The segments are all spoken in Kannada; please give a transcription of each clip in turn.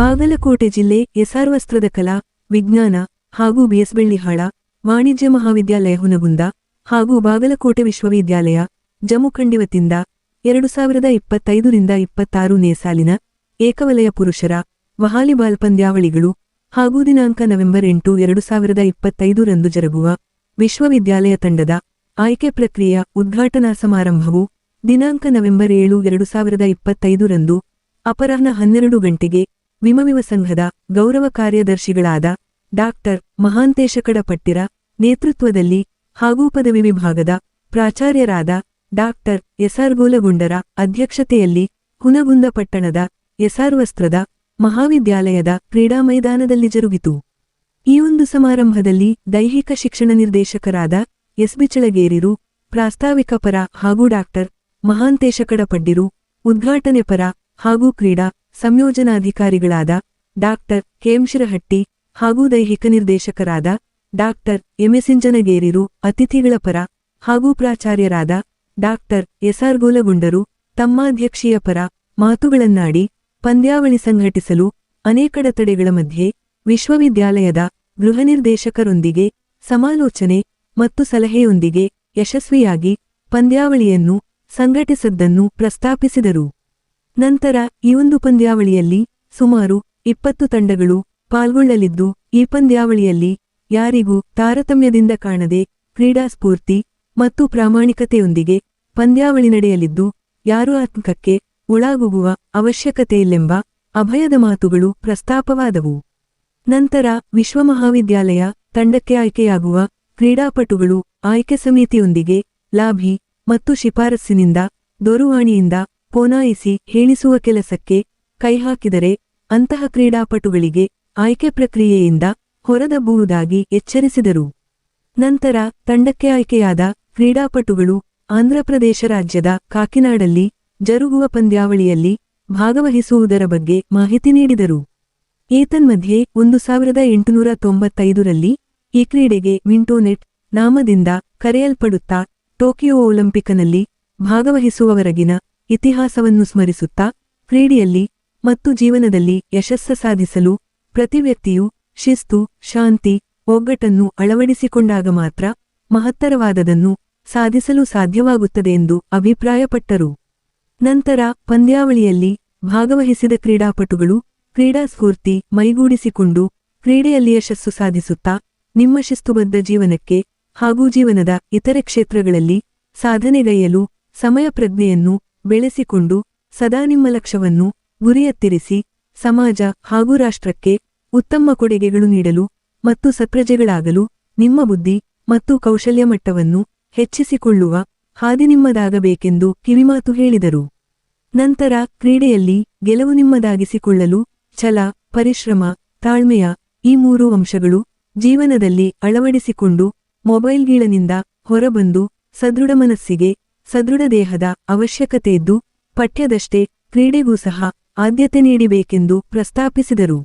ಬಾಗಲಕೋಟೆ ಜಿಲ್ಲೆ ಎಸ್ಆರ್ ವಸ್ತ್ರದ ಕಲಾ, ವಿಜ್ಞಾನ ಹಾಗೂ ಬಿಎಸ್ಬೆಳ್ಳಿಹಾಳ ವಾಣಿಜ್ಯ ಮಹಾವಿದ್ಯಾಲಯ ಹುನಗುಂದ ಹಾಗೂ ಬಾಗಲಕೋಟೆ ವಿಶ್ವವಿದ್ಯಾಲಯ ಜಮ್ಮುಖಂಡಿ ವತಿಯಿಂದ 2025ರಿಂದ 26ನೇ ಸಾಲಿನ ಏಕವಲಯ ಪುರುಷರ ವಾಲಿಬಾಲ್ ಪಂದ್ಯಾವಳಿಗಳು ಹಾಗೂ ದಿನಾಂಕ ನವೆಂಬರ್ 8, 2025ರಂದು ಜರುಗುವ ವಿಶ್ವವಿದ್ಯಾಲಯ ತಂಡದ ಆಯ್ಕೆ ಪ್ರಕ್ರಿಯೆಯ ಉದ್ಘಾಟನಾ ಸಮಾರಂಭವು ದಿನಾಂಕ ನವೆಂಬರ್ 7, 2025ರಂದು ಅಪರಾಹ್ನ 12 ಗಂಟೆಗೆ ವಿಮವಿವ ಸಂಘದ ಗೌರವ ಕಾರ್ಯದರ್ಶಿಗಳಾದ ಡಾಕ್ಟರ್ ಮಹಾಂತೇಶ ಕಡಪಟ್ಟಿರ ನೇತೃತ್ವದಲ್ಲಿ ಹಾಗೂ ಪದವಿ ವಿಭಾಗದ ಪ್ರಾಚಾರ್ಯರಾದ ಡಾಕ್ಟರ್ ಎಸ್ಆರ್ ಗೋಲಗುಂಡರ ಅಧ್ಯಕ್ಷತೆಯಲ್ಲಿ ಹುನಗುಂದ ಪಟ್ಟಣದ ಎಸ್ಆರ್ ವಸ್ತ್ರದ ಮಹಾವಿದ್ಯಾಲಯದ ಕ್ರೀಡಾ ಮೈದಾನದಲ್ಲಿ ಜರುಗಿತು. ಈ ಒಂದು ಸಮಾರಂಭದಲ್ಲಿ ದೈಹಿಕ ಶಿಕ್ಷಣ ನಿರ್ದೇಶಕರಾದ ಎಸ್.ಬಿ.ಚಳಗೇರಿರು ಪ್ರಾಸ್ತಾವಿಕ ಪರ ಹಾಗೂ ಡಾಕ್ಟರ್ ಮಹಾಂತೇಶ ಕಡಪಡ್ಡಿರು ಉದ್ಘಾಟನೆ ಪರ ಹಾಗೂ ಕ್ರೀಡಾ ಸಂಯೋಜನಾಧಿಕಾರಿಗಳಾದ ಡಾಕ್ಟರ್ ಕೆ.ಎಂ.ಶಿರಹಟ್ಟಿ ಹಾಗೂ ದೈಹಿಕ ನಿರ್ದೇಶಕರಾದ ಡಾಕ್ಟರ್ ಎಂ.ಎಸ್.ಇಂಜನಗೇರಿರು ಅತಿಥಿಗಳ ಪರ ಹಾಗೂ ಪ್ರಾಚಾರ್ಯರಾದ ಡಾಕ್ಟರ್ ಎಸ್ಆರ್ ಗೋಲಗುಂಡರು ತಮ್ಮ ಅಧ್ಯಕ್ಷೀಯ ಪರ ಮಾತುಗಳನ್ನಾಡಿ ಪಂದ್ಯಾವಳಿ ಸಂಘಟಿಸಲು ಅನೇಕಡೆತಡೆಗಳ ಮಧ್ಯೆ ವಿಶ್ವವಿದ್ಯಾಲಯದ ಗೃಹ ನಿರ್ದೇಶಕರೊಂದಿಗೆ ಸಮಾಲೋಚನೆ ಮತ್ತು ಸಲಹೆಯೊಂದಿಗೆ ಯಶಸ್ವಿಯಾಗಿ ಪಂದ್ಯಾವಳಿಯನ್ನು ಸಂಘಟಿಸಿದ್ದನ್ನು ಪ್ರಸ್ತಾಪಿಸಿದರು. ನಂತರ ಈ ಒಂದು ಪಂದ್ಯಾವಳಿಯಲ್ಲಿ ಸುಮಾರು 20 ತಂಡಗಳು ಪಾಲ್ಗೊಳ್ಳಲಿದ್ದು, ಈ ಪಂದ್ಯಾವಳಿಯಲ್ಲಿ ಯಾರಿಗೂ ತಾರತಮ್ಯದಿಂದ ಕಾಣದೆ ಕ್ರೀಡಾ ಸ್ಫೂರ್ತಿ ಮತ್ತು ಪ್ರಾಮಾಣಿಕತೆಯೊಂದಿಗೆ ಪಂದ್ಯಾವಳಿ ನಡೆಯಲಿದ್ದು, ಯಾರೂ ಆತಂಕಕ್ಕೆ ಒಳಗಾಗುವ ಅವಶ್ಯಕತೆಯಿಲ್ಲೆಂಬ ಅಭಯದ ಮಾತುಗಳು ಪ್ರಸ್ತಾಪವಾದವು. ನಂತರ ವಿಶ್ವಮಹಾವಿದ್ಯಾಲಯ ತಂಡಕ್ಕೆ ಆಯ್ಕೆಯಾಗುವ ಕ್ರೀಡಾಪಟುಗಳು ಆಯ್ಕೆ ಸಮಿತಿಯೊಂದಿಗೆ ಲಾಭಿ ಮತ್ತು ಶಿಫಾರಸ್ಸಿನಿಂದ ದೂರವಾಣಿಯಿಂದ ಪೋನಾಯಿಸಿ ಹೇಳಿಸುವ ಕೆಲಸಕ್ಕೆ ಕೈಹಾಕಿದರೆ ಅಂತಹ ಕ್ರೀಡಾಪಟುಗಳಿಗೆ ಆಯ್ಕೆ ಪ್ರಕ್ರಿಯೆಯಿಂದ ಹೊರದಬ್ಬುವುದಾಗಿ ಎಚ್ಚರಿಸಿದರು. ನಂತರ ತಂಡಕ್ಕೆ ಆಯ್ಕೆಯಾದ ಕ್ರೀಡಾಪಟುಗಳು ಆಂಧ್ರಪ್ರದೇಶ ರಾಜ್ಯದ ಕಾಕಿನಾಡಲ್ಲಿ ಜರುಗುವ ಪಂದ್ಯಾವಳಿಯಲ್ಲಿ ಭಾಗವಹಿಸುವುದರ ಬಗ್ಗೆ ಮಾಹಿತಿ ನೀಡಿದರು. ಏತನ್ಮಧ್ಯೆ 1895ರಲ್ಲಿ ಈ ಕ್ರೀಡೆಗೆ ವಿಂಟೋನೆಟ್ ನಾಮದಿಂದ ಕರೆಯಲ್ಪಡುತ್ತಾ ಟೋಕಿಯೋ ಒಲಿಂಪಿಕ್ನಲ್ಲಿ ಭಾಗವಹಿಸುವವರೆಗಿನ ಇತಿಹಾಸವನ್ನು ಸ್ಮರಿಸುತ್ತಾ ಕ್ರೀಡೆಯಲ್ಲಿ ಮತ್ತು ಜೀವನದಲ್ಲಿ ಯಶಸ್ಸು ಸಾಧಿಸಲು ಪ್ರತಿ ವ್ಯಕ್ತಿಯು ಶಿಸ್ತು, ಶಾಂತಿ, ಒಗ್ಗಟ್ಟನ್ನು ಅಳವಡಿಸಿಕೊಂಡಾಗ ಮಾತ್ರ ಮಹತ್ತರವಾದದನ್ನು ಸಾಧಿಸಲು ಸಾಧ್ಯವಾಗುತ್ತದೆ ಎಂದು ಅಭಿಪ್ರಾಯಪಟ್ಟರು. ನಂತರ ಪಂದ್ಯಾವಳಿಯಲ್ಲಿ ಭಾಗವಹಿಸಿದ ಕ್ರೀಡಾಪಟುಗಳು ಕ್ರೀಡಾ ಸ್ಫೂರ್ತಿ ಮೈಗೂಡಿಸಿಕೊಂಡು ಕ್ರೀಡೆಯಲ್ಲಿ ಯಶಸ್ಸು ಸಾಧಿಸುತ್ತಾ ನಿಮ್ಮ ಶಿಸ್ತುಬದ್ಧ ಜೀವನಕ್ಕೆ ಹಾಗೂ ಜೀವನದ ಇತರೆ ಕ್ಷೇತ್ರಗಳಲ್ಲಿ ಸಾಧನೆಗೈಯಲು ಸಮಯ ಪ್ರಜ್ಞೆಯನ್ನು ಬೆಳೆಸಿಕೊಂಡು ಸದಾ ನಿಮ್ಮ ಲಕ್ಷ್ಯವನ್ನು ಗುರಿಯತ್ತಿರಿಸಿ ಸಮಾಜ ಹಾಗೂ ರಾಷ್ಟ್ರಕ್ಕೆ ಉತ್ತಮ ಕೊಡುಗೆಗಳು ನೀಡಲು ಮತ್ತು ಸತ್ಪ್ರಜೆಗಳಾಗಲು ನಿಮ್ಮ ಬುದ್ಧಿ ಮತ್ತು ಕೌಶಲ್ಯ ಮಟ್ಟವನ್ನು ಹೆಚ್ಚಿಸಿಕೊಳ್ಳುವ ಹಾದಿ ನಿಮ್ಮದಾಗಬೇಕೆಂದು ಕಿವಿಮಾತು ಹೇಳಿದರು. ನಂತರ ಕ್ರೀಡೆಯಲ್ಲಿ ಗೆಲುವು ನಿಮ್ಮದಾಗಿಸಿಕೊಳ್ಳಲು ಛಲ, ಪರಿಶ್ರಮ, ತಾಳ್ಮೆಯ ಈ 3 ಅಂಶಗಳು ಜೀವನದಲ್ಲಿ ಅಳವಡಿಸಿಕೊಂಡು ಮೊಬೈಲ್ಗೀಳನಿಂದ ಹೊರಬಂದು ಸದೃಢ ಮನಸ್ಸಿಗೆ ಸದೃಢ ದೇಹದ ಅವಶ್ಯಕತೆಯಿದ್ದು ಪಠ್ಯದಷ್ಟೇ ಕ್ರೀಡೆಗೂ ಸಹ ಆದ್ಯತೆ ನೀಡಬೇಕೆಂದು ಪ್ರಸ್ತಾಪಿಸಿದರು.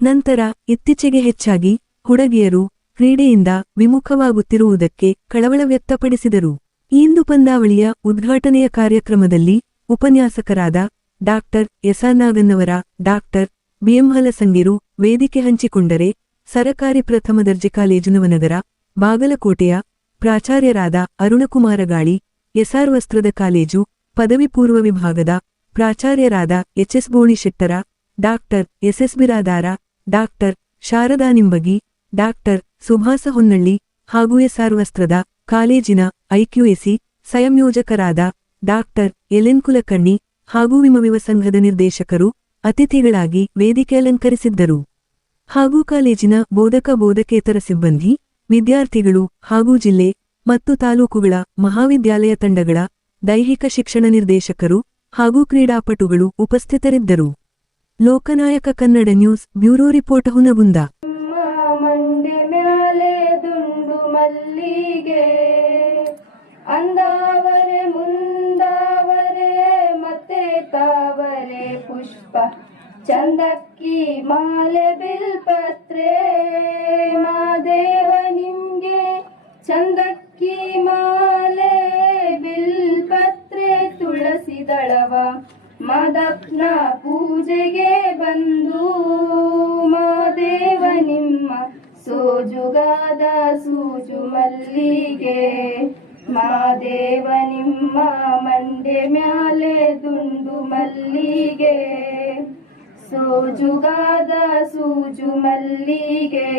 ನಂತರ ಇತ್ತೀಚೆಗೆ ಹೆಚ್ಚಾಗಿ ಹುಡುಗಿಯರು ಕ್ರೀಡೆಯಿಂದ ವಿಮುಖವಾಗುತ್ತಿರುವುದಕ್ಕೆ ಕಳವಳ ವ್ಯಕ್ತಪಡಿಸಿದರು. ಈ ಇಂದು ಪಂದ್ಯಾವಳಿಯ ಉದ್ಘಾಟನೆಯ ಕಾರ್ಯಕ್ರಮದಲ್ಲಿ ಉಪನ್ಯಾಸಕರಾದ doctor S R. Nagannavar, doctor B M. ಹಲಸಂಗಿರು ವೇದಿಕೆ ಹಂಚಿಕೊಂಡರೆ, ಸರಕಾರಿ ಪ್ರಥಮ ದರ್ಜೆ ಕಾಲೇಜು ನವನಗರ ಬಾಗಲಕೋಟೆಯ ಪ್ರಾಚಾರ್ಯರಾದ ಅರುಣಕುಮಾರ ಗಾಳಿ, ಎಸ್ಆರ್ ವಸ್ತ್ರದ ಕಾಲೇಜು ಪದವಿ ಪೂರ್ವ ವಿಭಾಗದ ಪ್ರಾಚಾರ್ಯರಾದ H S. Bolishettar, doctor S S. Biradar, doctor Sharada Nimbagi, doctor Subhas Honnalli ಹಾಗೂ ಎಸ್ಆರ್ ವಸ್ತ್ರದ ಕಾಲೇಜಿನ ಐಕ್ಯುಎಸಿ ಸಂಯೋಜಕರಾದ ಡಾಕ್ಟರ್ ಎಲ್.ಎನ್. ಕುಲಕರ್ಣಿ ಹಾಗೂ ವಿಮವಿವ ಸಂಘದ ನಿರ್ದೇಶಕರು ಅತಿಥಿಗಳಾಗಿ ವೇದಿಕೆ ಅಲಂಕರಿಸಿದ್ದರು. ಹಾಗೂ ಕಾಲೇಜಿನ ಬೋಧಕ-ಬೋಧಕೇತರ ಸಿಬ್ಬಂದಿ, ವಿದ್ಯಾರ್ಥಿಗಳು ಹಾಗೂ ಜಿಲ್ಲೆ ಮತ್ತು ತಾಲೂಕುಗಳ ಮಹಾವಿದ್ಯಾಲಯ ತಂಡಗಳ ದೈಹಿಕ ಶಿಕ್ಷಣ ನಿರ್ದೇಶಕರು ಹಾಗೂ ಕ್ರೀಡಾಪಟುಗಳು ಉಪಸ್ಥಿತರಿದ್ದರು. Loknayak Kannada news bureau report Hungund. ಅಂದಾವರೆ ಮುಂದಾವರೆ ಮತ್ತೆ ತಾವರೆ ಪುಷ್ಪ ಚಂದಕ್ಕಿ ಮಾಲೆ ಬಿಲ್ಪತ್ರೆ ಮಾದೇವ ನಿಮ್ಗೆ ಚಂದಕ್ಕಿ ಮಾಲೆ ಬಿಲ್ಪತ್ರೆ ತುಳಸಿ ದಳವ ಮಾದಪ್ನ ಪೂ ಪೂಜೆಗೆ ಬಂದು ಮಾದೇವ ನಿಮ್ಮ ಸೋಜುಗಾದ ಸೂಜು ಮಲ್ಲಿಗೆ ಮಾದೇವ ನಿಮ್ಮ ಮಂಡೆ ಮ್ಯಾಲೆ ದುಂಡು ಮಲ್ಲಿಗೆ ಸೋಜುಗಾದ ಸೂಜು ಮಲ್ಲಿಗೆ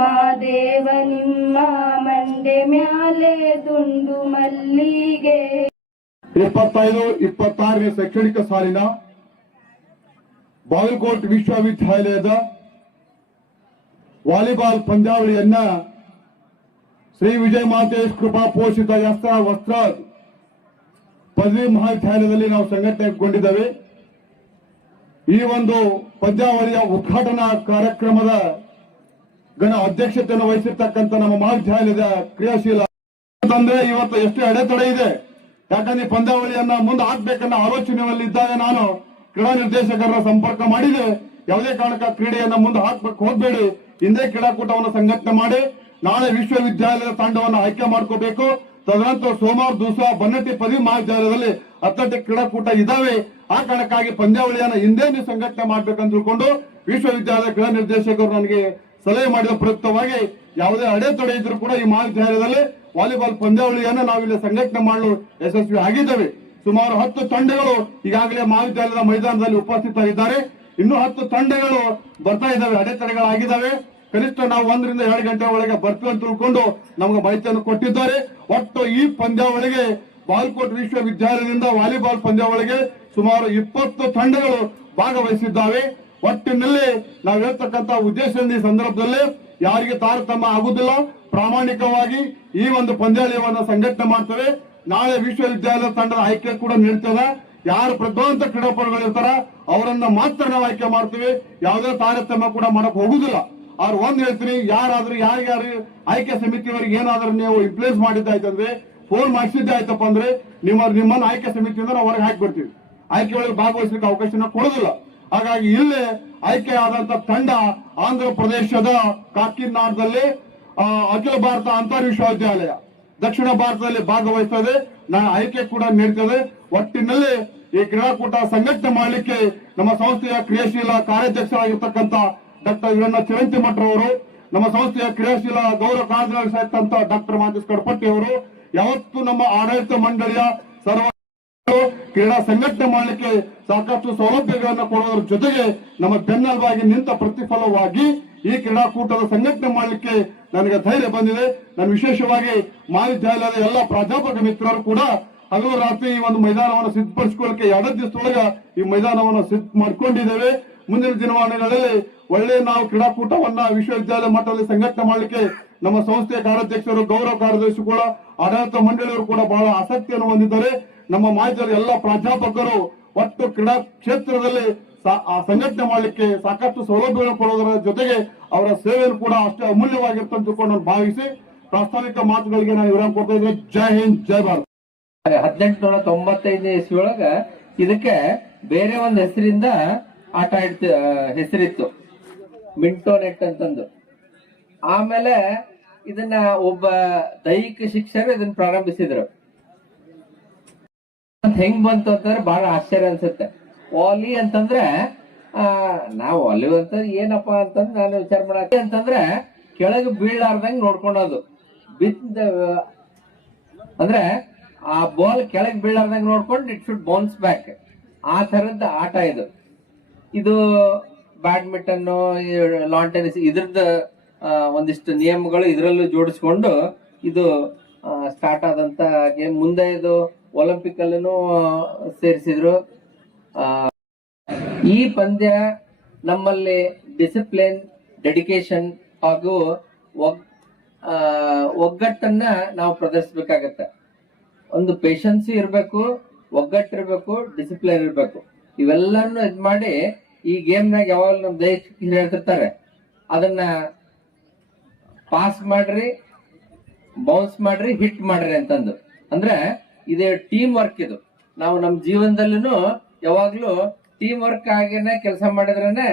ಮಾದೇವ ನಿಮ್ಮ ಮಂಡೆ ಮ್ಯಾಲೆ ದುಂಡು ಮಲ್ಲಿಗೆ. 25-26ನೇ ಶೈಕ್ಷಣಿಕ ಸಾಲಿನ ಬಾಗಲಕೋಟೆ ವಿಶ್ವವಿದ್ಯಾಲಯದ ವಾಲಿಬಾಲ್ ಪಂದ್ಯಾವಳಿಯನ್ನ ಶ್ರೀ ವಿಜಯ ಮಾತೇಶ್ ಕೃಪಾ ಪೋಷಿತ ವಸ್ತ್ರ ಪದವಿ ಮಹಾವಿದ್ಯಾಲಯದಲ್ಲಿ ನಾವು ಸಂಘಟನೆಗೊಂಡಿದ್ದೇವೆ. ಈ ಒಂದು ಪಂದ್ಯಾವಳಿಯ ಉದ್ಘಾಟನಾ ಕಾರ್ಯಕ್ರಮದ ಅಧ್ಯಕ್ಷತೆಯನ್ನು ವಹಿಸಿರ್ತಕ್ಕಂಥ ನಮ್ಮ ಮಹಾವಿದ್ಯಾಲಯದ ಕ್ರಿಯಾಶೀಲ ತಂದ್ರೆ ಇವತ್ತು ಎಷ್ಟು ಅಡೆತಡೆ ಇದೆ. ಯಾಕಂದ್ರೆ ಪಂದ್ಯಾವಳಿಯನ್ನ ಮುಂದೆ ಹಾಕ್ಬೇಕನ್ನೋ ಆಲೋಚನೆಯಲ್ಲಿ ಇದ್ದಾಗ ನಾನು ಕ್ರೀಡಾ ನಿರ್ದೇಶಕರ ಸಂಪರ್ಕ ಮಾಡಿದೆ. ಯಾವುದೇ ಕಾರಣಕ್ಕ ಕ್ರೀಡೆಯನ್ನ ಮುಂದೆ ಹಾಕ್ಬೇಕು ಹೋಗ್ಬೇಡಿ, ಹಿಂದೆ ಕ್ರೀಡಾಕೂಟವನ್ನು ಸಂಘಟನೆ ಮಾಡಿ ನಾಳೆ ವಿಶ್ವವಿದ್ಯಾಲಯದ ತಂಡವನ್ನು ಆಯ್ಕೆ ಮಾಡ್ಕೋಬೇಕು. ತದನಂತರ ಸೋಮವಾರ ದಿವಸ ಬನ್ನಟ್ಟಿ ಪದವಿ ಮಹಾವಿದ್ಯಾಲಯದಲ್ಲಿ ಅಥ್ಲೆಟಿಕ್ ಕ್ರೀಡಾಕೂಟ ಇದಾವೆ. ಆ ಕಾರಣಕ್ಕಾಗಿ ಪಂದ್ಯಾವಳಿಯನ್ನ ಹಿಂದೆ ನೀವು ಸಂಘಟನೆ ಮಾಡ್ಬೇಕಂತ ತಿಳ್ಕೊಂಡು ವಿಶ್ವವಿದ್ಯಾಲಯದ ಕ್ರೀಡಾ ನಿರ್ದೇಶಕರು ನನಗೆ ಸಲಹೆ ಮಾಡಿದ ಪ್ರಯುಕ್ತವಾಗಿ ಯಾವುದೇ ಅಡೆತಡೆ ಇದ್ರೂ ಕೂಡ ಈ ಮಹಾವಿದ್ಯಾಲಯದಲ್ಲಿ ವಾಲಿಬಾಲ್ ಪಂದ್ಯಾವಳಿಯನ್ನು ನಾವಿಲ್ಲಿ ಸಂಘಟನೆ ಮಾಡಲು ಯಶಸ್ವಿ ಆಗಿದ್ದೇವೆ. ಸುಮಾರು 10 ತಂಡಗಳು ಈಗಾಗಲೇ ಮಹಾವಿದ್ಯಾಲಯದ ಮೈದಾನದಲ್ಲಿ ಉಪಸ್ಥಿತರಿದ್ದಾರೆ. ಇನ್ನೂ 10 ತಂಡಗಳು ಬರ್ತಾ ಇದ್ದಾವೆ, ಅಡೆತಡೆಗಳಾಗಿದ್ದಾವೆ. ಕನಿಷ್ಠ ನಾವು 1 ರಿಂದ 2 ಗಂಟೆ ಒಳಗೆ ಬರ್ತೀವಿ ಅಂತ ತಿಳ್ಕೊಂಡು ನಮಗೆ ಮಾಹಿತಿಯನ್ನು ಕೊಟ್ಟಿದ್ದಾರೆ. ಒಟ್ಟು ಈ ಪಂದ್ಯಾವಳಿಗೆ ಬಾಗಲಕೋಟೆ ವಿಶ್ವವಿದ್ಯಾಲಯದಿಂದ ವಾಲಿಬಾಲ್ ಪಂದ್ಯಾವಳಿಗೆ ಸುಮಾರು 20 ತಂಡಗಳು ಭಾಗವಹಿಸಿದ್ದಾವೆ. ಒಟ್ಟಿನಲ್ಲಿ ನಾವು ಹೇಳ್ತಕ್ಕಂಥ ಉದ್ದೇಶ ಈ ಸಂದರ್ಭದಲ್ಲಿ ಯಾರಿಗೆ ತಾರತಮ್ಯ ಆಗುದಿಲ್ಲ, ಪ್ರಾಮಾಣಿಕವಾಗಿ ಈ ಒಂದು ಪಂದ್ಯಾವಳಿಯನ್ನು ಸಂಘಟನೆ ಮಾಡ್ತೇವೆ. ನಾಳೆ ವಿಶ್ವವಿದ್ಯಾಲಯ ತಂಡದ ಆಯ್ಕೆ ಕೂಡ ನೀಡ್ತದೆ. ಯಾರು ಪ್ರತಿಭಾವಂತ ಕ್ರೀಡಾಪಟುಗಳು ಇರ್ತಾರ ಅವರನ್ನ ಮಾತ್ರ ನಾವು ಆಯ್ಕೆ ಮಾಡ್ತೀವಿ. ಯಾವುದೇ ತಾರತಮ್ಯ ಕೂಡ ಮಾಡಕ್ ಹೋಗುದಿಲ್ಲ. ಅವ್ರು ಒಂದ್ ಹೇಳ್ತೀನಿ, ಯಾರಾದ್ರೂ ಯಾರಿಗಾರು ಆಯ್ಕೆ ಸಮಿತಿಯವರಿಗೆ ಏನಾದ್ರೂ ನೀವು ಇಂಪ್ಲೇಸ್ ಮಾಡಿದ್ದಾಯ್ತಂದ್ರೆ ಫೋನ್ ಮಾಡಿಸಿದ್ದೆ ಆಯ್ತಪ್ಪ ಅಂದ್ರೆ ನಿಮ್ಮನ್ನ ಆಯ್ಕೆ ಸಮಿತಿಯಿಂದ ನಾವು ಹೊರಗೆ ಹಾಕಿಬಿಡ್ತೀವಿ. ಆಯ್ಕೆ ಒಳಗೆ ಭಾಗವಹಿಸಲಿಕ್ಕೆ ಅವಕಾಶನ ಕೊಡೋದಿಲ್ಲ. ಹಾಗಾಗಿ ಇಲ್ಲೇ ಆಯ್ಕೆ ಆದಂತ ತಂಡ ಆಂಧ್ರ ಪ್ರದೇಶದ ಕಾಕಿನಾಡದಲ್ಲಿ ಅಖಿಲ ಭಾರತ ಅಂತರ್ ವಿಶ್ವವಿದ್ಯಾಲಯ ದಕ್ಷಿಣ ಭಾರತದಲ್ಲಿ ಭಾಗವಹಿಸ್ತದೆ. ಆಯ್ಕೆ ಕೂಡ ನೀಡ್ತದೆ. ಒಟ್ಟಿನಲ್ಲಿ ಈ ಕ್ರೀಡಾಕೂಟ ಸಂಘಟನೆ ಮಾಡಲಿಕ್ಕೆ ನಮ್ಮ ಸಂಸ್ಥೆಯ ಕ್ರಿಯಾಶೀಲ ಕಾರ್ಯಾಧ್ಯಕ್ಷರಾಗಿರ್ತಕ್ಕಂಥ ಡಾಕ್ಟರ್ ವೀರಣ್ಣ ಚಿರಂತಿಮಠರವರು, ನಮ್ಮ ಸಂಸ್ಥೆಯ ಕ್ರಿಯಾಶೀಲ ಗೌರವ ಕಾರ್ಯದರ್ಶಿಯಾಗಿರ್ತಕ್ಕಂಥ ಡಾಕ್ಟರ್ ಮಾದೇಶ್ ಕಡಪಟ್ಟಿ ಅವರು, ಯಾವತ್ತು ನಮ್ಮ ಆಡಳಿತ ಮಂಡಳಿಯ ಸರ್ವ ಕ್ರೀಡಾ ಸಂಘಟನೆ ಮಾಡಲಿಕ್ಕೆ ಸಾಕಷ್ಟು ಸೌಲಭ್ಯಗಳನ್ನು ಕೊಡುವುದರ ಜೊತೆಗೆ ನಮ್ಮ ಬೆನ್ನೆಲುಬಾಗಿ ನಿಂತ ಪ್ರತಿಫಲವಾಗಿ ಈ ಕ್ರೀಡಾಕೂಟದ ಸಂಘಟನೆ ಮಾಡಲಿಕ್ಕೆ ನನಗೆ ಧೈರ್ಯ ಬಂದಿದೆ. ನಾನು ವಿಶೇಷವಾಗಿ ಮಹಾವಿದ್ಯಾಲಯದ ಎಲ್ಲ ಪ್ರಾಧ್ಯಾಪಕ ಮಿತ್ರರು ಕೂಡ ಹಗಲು ರಾತ್ರಿ ಈ ಒಂದು ಮೈದಾನವನ್ನು ಸಿದ್ಧಪಡಿಸಿಕೊಳ್ಳಕ್ಕೆ 2 ದಿವಸದೊಳಗ ಈ ಮೈದಾನವನ್ನು ಸಿದ್ಧ ಮಾಡಿಕೊಂಡಿದ್ದೇವೆ. ಮುಂದಿನ ದಿನಮಾನಗಳಲ್ಲಿ ಒಳ್ಳೆ ನಾವು ಕ್ರೀಡಾಕೂಟವನ್ನ ವಿಶ್ವವಿದ್ಯಾಲಯ ಮಟ್ಟದಲ್ಲಿ ಸಂಘಟನೆ ಮಾಡಲಿಕ್ಕೆ ನಮ್ಮ ಸಂಸ್ಥೆಯ ಕಾರ್ಯಾಧ್ಯಕ್ಷರು, ಗೌರವ ಕಾರ್ಯದರ್ಶಿಗಳು, ಆಡಳಿತ ಮಂಡಳಿಯವರು ಕೂಡ ಬಹಳ ಆಸಕ್ತಿಯನ್ನು ಹೊಂದಿದ್ದಾರೆ. ನಮ್ಮ ಮಾಹಿತಿಯ ಎಲ್ಲ ಪ್ರಾಧ್ಯಾಪಕರು ಒಟ್ಟು ಕ್ರೀಡಾ ಕ್ಷೇತ್ರದಲ್ಲಿ ಸಂಘಟನೆ ಮಾಡಲಿಕ್ಕೆ ಸಾಕಷ್ಟು ಸೌಲಭ್ಯಗಳನ್ನು ಕೊಡುವುದರ ಜೊತೆಗೆ ಅವರ ಸೇವೆಯನ್ನು ಕೂಡ ಅಷ್ಟೇ ಅಮೂಲ್ಯವಾಗಿರ್ತಂತ ತಿಳ್ಕೊಂಡು ನಾನು ಭಾವಿಸಿ ಪ್ರಾಸ್ತಾವಿಕ ಮಾತುಗಳಿಗೆ ನಾನು ವಿರಾಮ ಕೊಡ್ತಾ ಇದ್ದೇನೆ. ಜೈ ಹಿಂದ್, ಜೈ ಭಾರತ್. 1895ನೇ ಇಸ್ವಿಯೊಳಗ ಇದಕ್ಕೆ ಬೇರೆ ಒಂದು ಹೆಸರಿಂದ ಆಟ ಹೆಸರಿತ್ತು, ಮಿಂಟೋ ನೆಟ್ ಅಂತಂದು. ಆಮೇಲೆ ಇದನ್ನ ಒಬ್ಬ ದೈಹಿಕ ಶಿಕ್ಷಕರು ಇದನ್ನ ಪ್ರಾರಂಭಿಸಿದ್ರು. ಹೆಂಗ್ ಬಂತು ಅಂತಂದ್ರೆ ಬಹಳ ಆಶ್ಚರ್ಯ ಅನ್ಸುತ್ತೆ. ವಾಲಿ ಅಂತಂದ್ರೆ ನಾವು ವಾಲಿ ಅಂತ ಏನಪ್ಪಾ ಅಂತಂದ್ರೆ ನಾನು ವಿಚಾರ ಮಾಡಕ್ಕೆ ಅಂತಂದ್ರೆ ಕೆಳಗೆ ಬೀಳಾರ್ದಂಗ್ ನೋಡ್ಕೊಳೋದು. ಅಂದ್ರೆ ಆ ಬಾಲ್ ಕೆಳಗೆ ಬೀಳಾರ್ದಂಗ್ ನೋಡ್ಕೊಂಡು ಇಟ್ ಶುಡ್ ಬೌನ್ಸ್ ಬ್ಯಾಕ್. ಆ ತರದ ಆಟ ಇದು ಬ್ಯಾಡ್ಮಿಂಟನ್, ಲಾನ್ ಟೆನಿಸ್ ಇದ್ರದ್ದು ಒಂದಿಷ್ಟು ನಿಯಮಗಳು ಇದರಲ್ಲೂ ಜೋಡಿಸ್ಕೊಂಡು ಇದು ಸ್ಟಾರ್ಟ್ ಆದಂತ ಗೇಮ್. ಮುಂದೆ ಇದು ಒಲಿಂಪಿಕ್ ಅಲ್ಲೂ ಸೇರಿಸಿದ್ರು. ಈ ಪಂದ್ಯ ನಮ್ಮಲ್ಲಿ ಡಿಸಿಪ್ಲಿನ್, ಡೆಡಿಕೇಶನ್ ಹಾಗೂ ಒಗ್ಗಟ್ಟನ್ನ ನಾವು ಪ್ರದರ್ಶಿಸಬೇಕಾಗತ್ತೆ. ಒಂದು ಪೇಶನ್ಸಿ ಇರಬೇಕು, ಒಗ್ಗಟ್ಟಿರ್ಬೇಕು, ಡಿಸಿಪ್ಲಿನ್ ಇರಬೇಕು. ಇವೆಲ್ಲನ್ನು ಇದ್ ಮಾಡಿ ಈ ಗೇಮ್ನಾಗ ಯಾವಾಗಲೂ ನಮ್ ದೇಶಕ್ಕೆ ಹೇಳ್ತಿರ್ತಾರೆ, ಅದನ್ನ ಪಾಸ್ ಮಾಡ್ರಿ, ಬೌನ್ಸ್ ಮಾಡ್ರಿ, ಹಿಟ್ ಮಾಡ್ರಿ ಅಂತಂದು. ಅಂದ್ರೆ ಇದೇ ಟೀಮ್ ವರ್ಕ್. ಇದು ನಾವು ನಮ್ಮ ಜೀವನದಲ್ಲೂ ಯಾವಾಗ್ಲೂ ಟೀಮ್ ವರ್ಕ್ ಆಗೇನೆ ಕೆಲಸ ಮಾಡಿದ್ರೇನೆ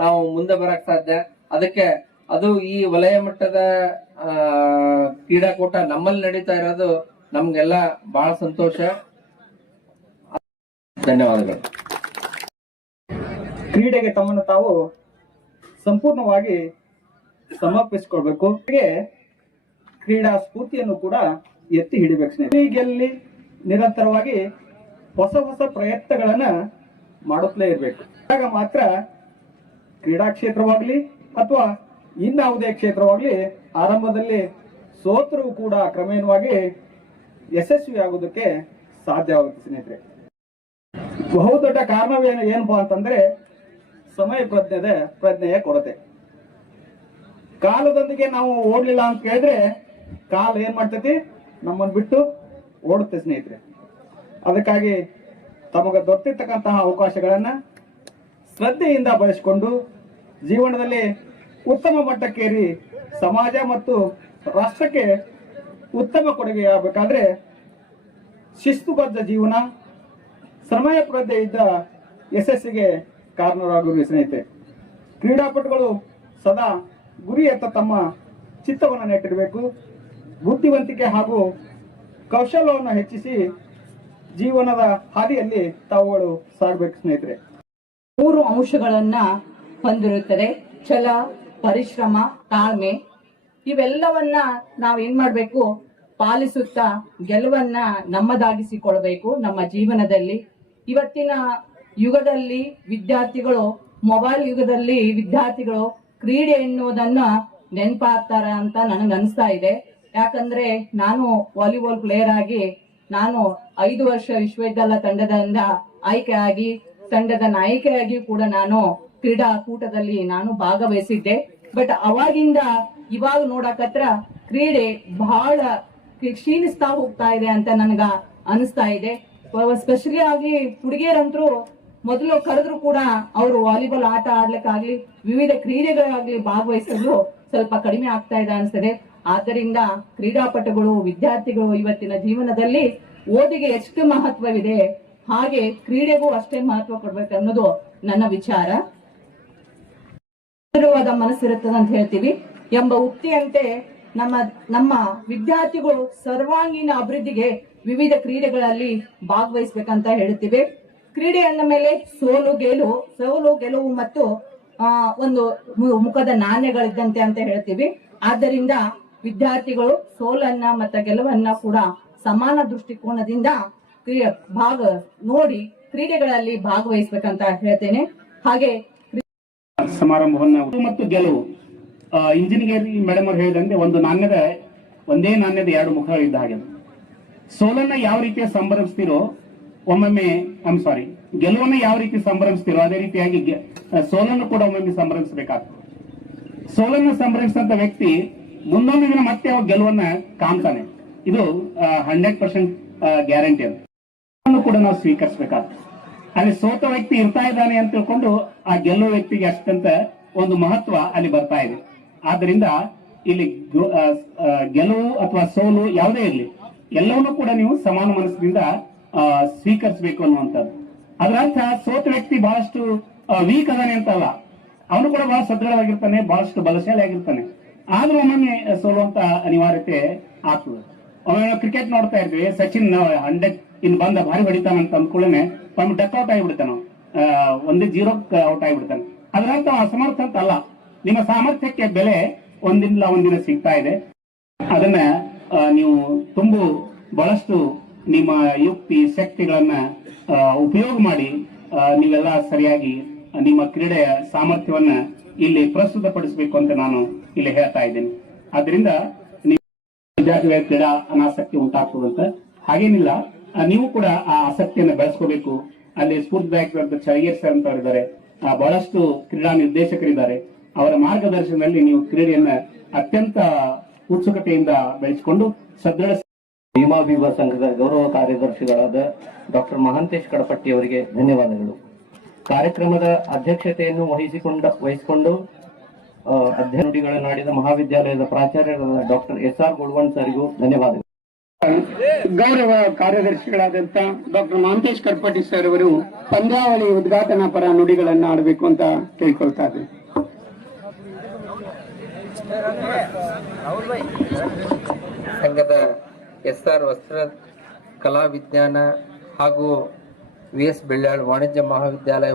ನಾವು ಮುಂದೆ ಬರಕ್ ಸಾಧ್ಯ. ಅದಕ್ಕೆ ಅದು ಈ ವಲಯ ಮಟ್ಟದ ಕ್ರೀಡಾಕೂಟ ನಮ್ಮಲ್ಲಿ ನಡೀತಾ ಇರೋದು ನಮ್ಗೆಲ್ಲ ಬಹಳ ಸಂತೋಷ. ಧನ್ಯವಾದಗಳು. ಕ್ರೀಡೆಗೆ ತಮ್ಮನ್ನು ತಾವು ಸಂಪೂರ್ಣವಾಗಿ ಸಮರ್ಪಿಸಿಕೊಳ್ಬೇಕು. ಹಾಗೆ ಕ್ರೀಡಾ ಸ್ಫೂರ್ತಿಯನ್ನು ಕೂಡ ಎತ್ತಿ ಹಿಡಿಬೇಕು ಸ್ನೇಹಿತರೆ. ನಿರಂತರವಾಗಿ ಹೊಸ ಹೊಸ ಪ್ರಯತ್ನಗಳನ್ನ ಮಾಡುತ್ತಲೇ ಇರಬೇಕು. ಆಗ ಮಾತ್ರ ಕ್ರೀಡಾ ಕ್ಷೇತ್ರವಾಗ್ಲಿ ಅಥವಾ ಇನ್ಯಾವುದೇ ಕ್ಷೇತ್ರವಾಗ್ಲಿ ಆರಂಭದಲ್ಲಿ ಸೋತರೂ ಕೂಡ ಕ್ರಮೇಣವಾಗಿ ಯಶಸ್ವಿ ಆಗೋದಕ್ಕೆ ಸಾಧ್ಯವಾಗುತ್ತೆ ಸ್ನೇಹಿತರೆ. ಬಹುದೊಡ್ಡ ಕಾರಣವೇನಪ್ಪಾ ಅಂತಂದ್ರೆ ಸಮಯ ಪ್ರಜ್ಞೆಯ ಕೊರತೆ. ಕಾಲದೊಂದಿಗೆ ನಾವು ಓಡ್ಲಿಲ್ಲ ಅಂತ ಕೇಳಿದ್ರೆ ಕಾಲ ಏನ್ ಮಾಡ್ತೈತಿ, ನಮ್ಮನ್ನು ಬಿಟ್ಟು ಓಡುತ್ತೆ ಸ್ನೇಹಿತರೆ. ಅದಕ್ಕಾಗಿ ತಮಗೆ ದೊರೆತಿರ್ತಕ್ಕಂತಹ ಅವಕಾಶಗಳನ್ನ ಶ್ರದ್ಧೆಯಿಂದ ಬಳಸಿಕೊಂಡು ಜೀವನದಲ್ಲಿ ಉತ್ತಮ ಮಟ್ಟಕ್ಕೇರಿ ಸಮಾಜ ಮತ್ತು ರಾಷ್ಟ್ರಕ್ಕೆ ಉತ್ತಮ ಕೊಡುಗೆಯಾಗಬೇಕಾದ್ರೆ ಶಿಸ್ತುಬದ್ಧ ಜೀವನ, ಸಮಯ ಪ್ರಜ್ಞೆಯಿಂದ ಯಶಸ್ಸಿಗೆ ಕಾರಣರಾಗುವುದು ಸ್ನೇಹಿತರೆ. ಕ್ರೀಡಾಪಟುಗಳು ಸದಾ ಗುರಿಯತ್ತ ತಮ್ಮ ಚಿತ್ತವನ್ನು ನೆಟ್ಟಿರಬೇಕು. ಬುದ್ಧಿವಂತಿಕೆ ಹಾಗೂ ಕೌಶಲ್ಯವನ್ನು ಹೆಚ್ಚಿಸಿ ಜೀವನದ ಹಾದಿಯಲ್ಲಿ ತಾವುಗಳು ಸಾಗಬೇಕು ಸ್ನೇಹಿತರೆ. 3 ಅಂಶಗಳನ್ನ ಹೊಂದಿರುತ್ತದೆ: ಛಲ, ಪರಿಶ್ರಮ, ತಾಳ್ಮೆ. ಇವೆಲ್ಲವನ್ನ ನಾವು ಏನ್ ಮಾಡ್ಬೇಕು, ಪಾಲಿಸುತ್ತಾ ಗೆಲುವನ್ನ ನಮ್ಮದಾಗಿಸಿಕೊಳ್ಬೇಕು ನಮ್ಮ ಜೀವನದಲ್ಲಿ. ಇವತ್ತಿನ ಯುಗದಲ್ಲಿ ವಿದ್ಯಾರ್ಥಿಗಳು, ಮೊಬೈಲ್ ಯುಗದಲ್ಲಿ ವಿದ್ಯಾರ್ಥಿಗಳು ಕ್ರೀಡೆ ಎನ್ನುವುದನ್ನ ನೆನಪಾಗ್ತಾರ ಅಂತ ನನಗೆ ಅನಿಸ್ತಾ ಇದೆ. ಯಾಕಂದ್ರೆ ನಾನು ವಾಲಿಬಾಲ್ ಪ್ಲೇಯರ್ ಆಗಿ ನಾನು 5 ವರ್ಷ ವಿಶ್ವವಿದ್ಯಾಲಯ ತಂಡದಿಂದ ಆಯ್ಕೆಯಾಗಿ ತಂಡದ ನಾಯಕಿಯಾಗಿ ಕೂಡ ನಾನು ಕ್ರೀಡಾಕೂಟದಲ್ಲಿ ನಾನು ಭಾಗವಹಿಸಿದ್ದೆ. ಬಟ್ ಅವಾಗಿಂದ ಇವಾಗ ನೋಡಕತ್ರ ಕ್ರೀಡೆ ಬಹಳ ಕ್ಷೀಣಿಸ್ತಾ ಹೋಗ್ತಾ ಇದೆ ಅಂತ ನನಗ ಅನಿಸ್ತಾ ಇದೆ. ಸ್ಪೆಷಲಿ ಆಗಿ ಹುಡುಗಿಯರಂತರೂ ಮೊದಲು ಕರೆದ್ರು ಕೂಡ ಅವರು ವಾಲಿಬಾಲ್ ಆಟ ಆಡ್ಲಿಕ್ಕಾಗ್ಲಿ ವಿವಿಧ ಕ್ರೀಡೆಗಳಾಗ್ಲಿ ಭಾಗವಹಿಸಲು ಸ್ವಲ್ಪ ಕಡಿಮೆ ಆಗ್ತಾ ಇದೆ ಅನಿಸ್ತದೆ. ಆದ್ದರಿಂದ ಕ್ರೀಡಾಪಟುಗಳು, ವಿದ್ಯಾರ್ಥಿಗಳು ಇವತ್ತಿನ ಜೀವನದಲ್ಲಿ ಓದಿಗೆ ಎಷ್ಟು ಮಹತ್ವವಿದೆ ಹಾಗೆ ಕ್ರೀಡೆಗೂ ಅಷ್ಟೇ ಮಹತ್ವ ಕೊಡ್ಬೇಕು ಅನ್ನೋದು ನನ್ನ ವಿಚಾರ. ಮನಸ್ಸಿರುತ್ತದೆ ಅಂತ ಹೇಳ್ತೀವಿ ಎಂಬ ಉಕ್ತಿಯಂತೆ ನಮ್ಮ ವಿದ್ಯಾರ್ಥಿಗಳು ಸರ್ವಾಂಗೀಣ ಅಭಿವೃದ್ಧಿಗೆ ವಿವಿಧ ಕ್ರೀಡೆಗಳಲ್ಲಿ ಭಾಗವಹಿಸಬೇಕಂತ ಹೇಳ್ತೀವಿ. ಕ್ರೀಡೆ ಅಂದ ಮೇಲೆ ಸೋಲು ಗೆಲುವು ಮತ್ತು ಒಂದು ಮುಖದ ನಾಣ್ಯಗಳಿದ್ದಂತೆ ಅಂತ ಹೇಳ್ತೀವಿ. ಆದ್ದರಿಂದ ವಿದ್ಯಾರ್ಥಿಗಳು ಸೋಲನ್ನ ಮತ್ತು ಗೆಲುವನ್ನ ಕೂಡ ಸಮಾನ ದೃಷ್ಟಿಕೋನದಿಂದ ನೋಡಿ ಕ್ರೀಡೆಗಳಲ್ಲಿ ಭಾಗವಹಿಸಬೇಕಂತ ಹೇಳ್ತೇನೆ. ಹಾಗೆ ಸಮಾರಂಭವನ್ನ ಮತ್ತು ಗೆಲುವು, ಇಂಜಿನಿಯರಿಂಗ್ ಮೇಡಮ್ ಅವರು ಹೇಳಿದಂತೆ ಒಂದೇ ನಾಣ್ಯದ 2 ಮುಖಗಳಿದ್ದ ಹಾಗೆ. ಸೋಲನ್ನ ಯಾವ ರೀತಿಯ ಸಂಭ್ರಮಿಸ್ತೀರೋ ಒಮ್ಮೊಮ್ಮೆ ಗೆಲುವನ್ನ ಯಾವ ರೀತಿ ಸಂಭ್ರಮಿಸ್ತೀರೋ ಅದೇ ರೀತಿಯಾಗಿ ಸೋಲನ್ನು ಕೂಡ ಒಮ್ಮೊಮ್ಮೆ ಸಂಭ್ರಮಿಸಬೇಕಾಗ್ತದೆ. ಸೋಲನ್ನು ಸಂಭ್ರಮಿಸಿದಂತ ವ್ಯಕ್ತಿ ಮುಂದೊಂದು ದಿನ ಮತ್ತೆ ಅವ ಗೆಲುವನ್ನ ಕಾಣ್ತಾನೆ. ಇದು 100% ಗ್ಯಾರಂಟಿ ಅಂತ ಕೂಡ ನಾವು ಸ್ವೀಕರಿಸಬೇಕಾಗ್ತದೆ. ಅಲ್ಲಿ ಸೋತ ವ್ಯಕ್ತಿ ಇರ್ತಾ ಇದ್ದಾನೆ ಅಂತ ತಿಳ್ಕೊಂಡು ಆ ಗೆಲ್ಲುವ ವ್ಯಕ್ತಿಗೆ ಅಷ್ಟಂತ ಒಂದು ಮಹತ್ವ ಅಲ್ಲಿ ಬರ್ತಾ ಇದೆ. ಆದ್ರಿಂದ ಇಲ್ಲಿ ಗೆಲುವು ಅಥವಾ ಸೋಲು ಯಾವುದೇ ಇರಲಿ ಎಲ್ಲವನ್ನೂ ಕೂಡ ನೀವು ಸಮಾನ ಮನಸ್ಸಿನಿಂದ ಸ್ವೀಕರಿಸಬೇಕು ಅನ್ನುವಂಥದ್ದು. ಅದರ ಅರ್ಥ ಸೋತ ವ್ಯಕ್ತಿ ಬಹಳಷ್ಟು ವೀಕ್ ಅದಾನೆ ಅಂತಲ್ಲ, ಅವನು ಕೂಡ ಬಹಳ ಸದೃಢವಾಗಿರ್ತಾನೆ, ಬಹಳಷ್ಟು ಬಲಶಾಲಿ ಆಗಿರ್ತಾನೆ. ಆದ್ರೂ ಒಮ್ಮೊಮ್ಮೆ ಸೋಲುವಂತ ಅನಿವಾರ್ಯತೆ ಆಗ್ತದೆ. ಒಮ್ಮೆ ಕ್ರಿಕೆಟ್ ನೋಡ್ತಾ ಇರ್ತೀವಿ, ಸಚಿನ್ 100 ಇನ್ ಬಂದ ಭಾರಿ ಹೊಡಿತಾನಂತ ಅಂದ್ಕೊಳ್ಳೇನೆ ಒಮ್ಮೆ ಡಕ್ ಔಟ್ ಆಗಿಬಿಡ್ತಾನ, 1-0 ಔಟ್ ಆಗಿಬಿಡ್ತಾನೆ. ಅದರಂತ ಅಸಮರ್ಥ ಅಂತ ಅಲ್ಲ, ನಿಮ್ಮ ಸಾಮರ್ಥ್ಯಕ್ಕೆ ಬೆಲೆ ಒಂದಿನ ಒಂದಿನ ಸಿಗ್ತಾ ಇದೆ. ಅದನ್ನ ನೀವು ಬಹಳಷ್ಟು ನಿಮ್ಮ ಯುಕ್ತಿ ಶಕ್ತಿಗಳನ್ನ ಉಪಯೋಗ ಮಾಡಿ ನೀವೆಲ್ಲ ಸರಿಯಾಗಿ ನಿಮ್ಮ ಕ್ರೀಡೆಯ ಸಾಮರ್ಥ್ಯವನ್ನ ಇಲ್ಲಿ ಪ್ರಸ್ತುತಪಡಿಸಬೇಕು ಅಂತ ನಾನು ಇಲ್ಲಿ ಹೇಳ್ತಾ ಇದ್ದೇನೆ. ಆದ್ರಿಂದ ವಿದ್ಯಾರ್ಥಿಗಳ ಕ್ರೀಡಾ ಅನಾಸಕ್ತಿ ಉಂಟಾಗ್ತದಂತ ಹಾಗೇನಿಲ್ಲ, ನೀವು ಕೂಡ ಆ ಆಸಕ್ತಿಯನ್ನು ಬೆಳೆಸ್ಕೋಬೇಕು. ಅಲ್ಲಿ ಸ್ಫೂರ್ತಿದಾಯಕ ಚಳಗೇರ್ ಸರ್ ಅಂತವರಿದ್ದಾರೆ, ಬಹಳಷ್ಟು ಕ್ರೀಡಾ ನಿರ್ದೇಶಕರಿದ್ದಾರೆ. ಅವರ ಮಾರ್ಗದರ್ಶನದಲ್ಲಿ ನೀವು ಕ್ರೀಡೆಯನ್ನ ಅತ್ಯಂತ ಉತ್ಸುಕತೆಯಿಂದ ಬೆಳೆಸಿಕೊಂಡು ಸದೃಢ. ಭೀಮಾಭಿವ ಸಂಘದ ಗೌರವ ಕಾರ್ಯದರ್ಶಿಗಳಾದ ಡಾಕ್ಟರ್ ಮಹಾಂತೇಶ್ ಕಡಪಟ್ಟಿ ಅವರಿಗೆ ಧನ್ಯವಾದಗಳು. ಕಾರ್ಯಕ್ರಮದ ಅಧ್ಯಕ್ಷತೆಯನ್ನು ವಹಿಸಿಕೊಂಡು ಅಧ್ಯಯನ ನುಡಿಗಳನ್ನಾಡಿದ ಮಹಾವಿದ್ಯಾಲಯದ ಪ್ರಾಚಾರ್ಯರಾದ ಡಾಕ್ಟರ್ SR ಗುಳ್ವಣ್ ಸರಿಗೂ ಧನ್ಯವಾದಗಳು. ಗೌರವ ಕಾರ್ಯದರ್ಶಿಗಳಾದಂತ ಡಾಕ್ಟರ್ ಮಹಾಂತೇಶ್ ಕಡಪಟ್ಟಿ ಸರ್ ಅವರು ಪಂದ್ಯಾವಳಿ ಉದ್ಘಾಟನಾ ಪರ ನುಡಿಗಳನ್ನ ಆಡಬೇಕು ಅಂತ ಕೇಳ್ಕೊಳ್ತಾ ಇದ್ದಾರೆ. ಸಂಘದ SR ವಸ್ತ್ರ ಕಲಾ ವಿಜ್ಞಾನ ಹಾಗೂ VS ಬೆಳ್ಳಾಳ್ ವಾಣಿಜ್ಯ ಮಹಾವಿದ್ಯಾಲಯ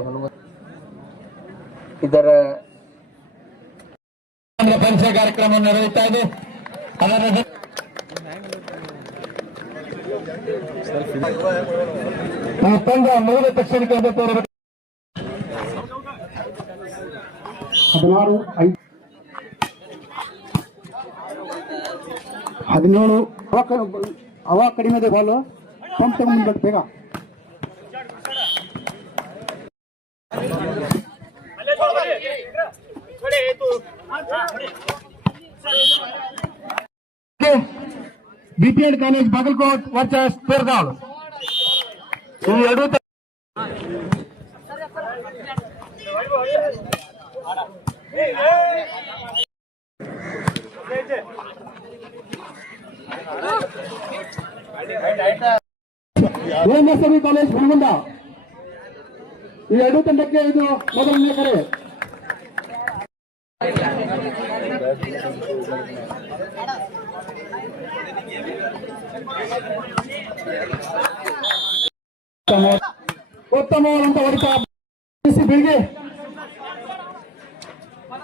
ಇದರ ಪರೀಕ್ಷೆ ಕಾರ್ಯಕ್ರಮ ನಡೆಯುತ್ತಾ ಇದೆ. ಅದರ ತಂಡ ಮೂಲ ತಕ್ಷಣಕ್ಕೆ 16-17 ಅವ ಕಡಿಮೆ ಇದೆ ಬಾಲು ಪಂಪ್ ತಗೊಂಡ್ಬಿಟ್ಟು ಬೇಗ. BPEd college Bagalkot versus Pergaon. ಈ ಎರಡು AMSB ಕಾಲೇಜ್ ಹುನಗುಂದ. ಈ ಎರಡು ತಂಡಕ್ಕೆ ಇದು ಮೊದಲನೇ ಕರೆ. ಉತ್ತಮವಾದಂತ ಹೊಡಿತ ಬೀಳಿಗೆ.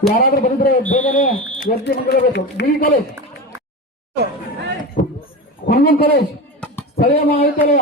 ಯಾರಾದ್ರೂ ಬಂದಿದ್ರೆ ಬೇಗನೆ ವ್ಯಕ್ತಿ ಮುಂದುವರಬೇಕು. ಬಿಳಿ ಕಾಲೇಜ್, ಹುನಗುಂದ ಕಾಲೇಜ್, ಸ್ಥಳೀಯ ಮಹಾವಿದ್ಯಾಲಯ.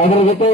ಅದರ ಜೊತೆ